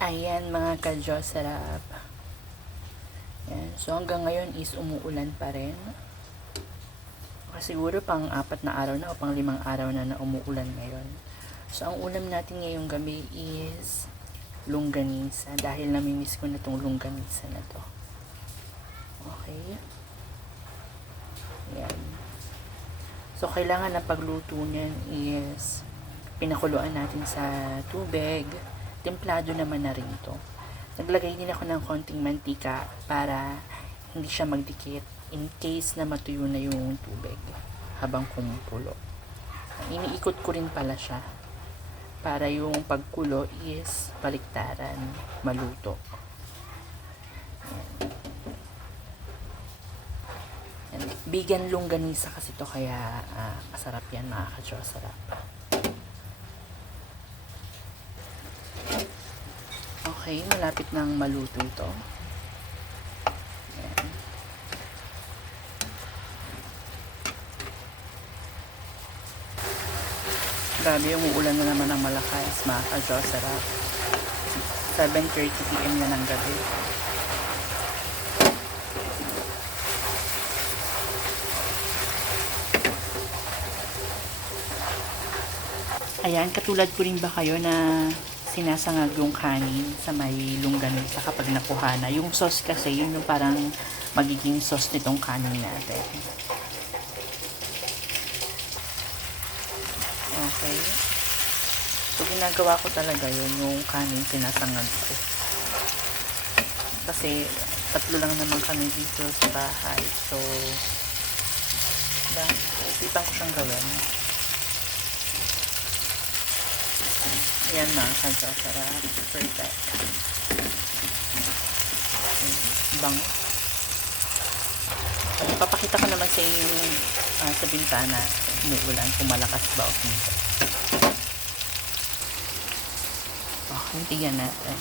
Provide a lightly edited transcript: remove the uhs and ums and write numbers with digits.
Ayan mga ka-Diyos, sarap. Ayan. So hanggang ngayon is umuulan pa rin. Siguro pang 4 na araw na o pang 5 araw na umuulan ngayon. So ang ulam natin ngayong gabi is longganisa. Dahil namimiss ko na tong longganisa na to. Okay. Ayan. So kailangan ng pagluto niyan is pinakuluan natin sa tubig. Templado naman na rin ito. Naglagay din ako ng konting mantika para hindi siya magdikit in case na matuyo na yung tubig habang kumukulo. Iniikot ko rin pala siya para yung pagkulo is baliktaran, maluto. Vegan longganisa kasi to kaya masarap yan mga ka-Diyos, sarap. Okay, malapit nang maluto ito. Ayan. Grabe, yung uulan na naman ng malakas, mga ka-Diyos, sarap. 7:30 PM na ng gabi. Ayan, katulad ko rin ba kayo na sinasangag yung kanin sa may longganisa kapag nakuha na. Yung sauce kasi, yun yung parang magiging sauce nitong kanin natin. Okay. So, ginagawa ko talaga yun, yung kanin sinasangag ko. Kasi, 3 lang naman kami dito sa bahay. So, isipan ko siyang gawin. Ayan mga ka-Diyos, sarap. Perfect. Bango. Papakita ko naman sa inyo sa bintana umuulan kung malakas ba o hindi. Okay, tignan natin.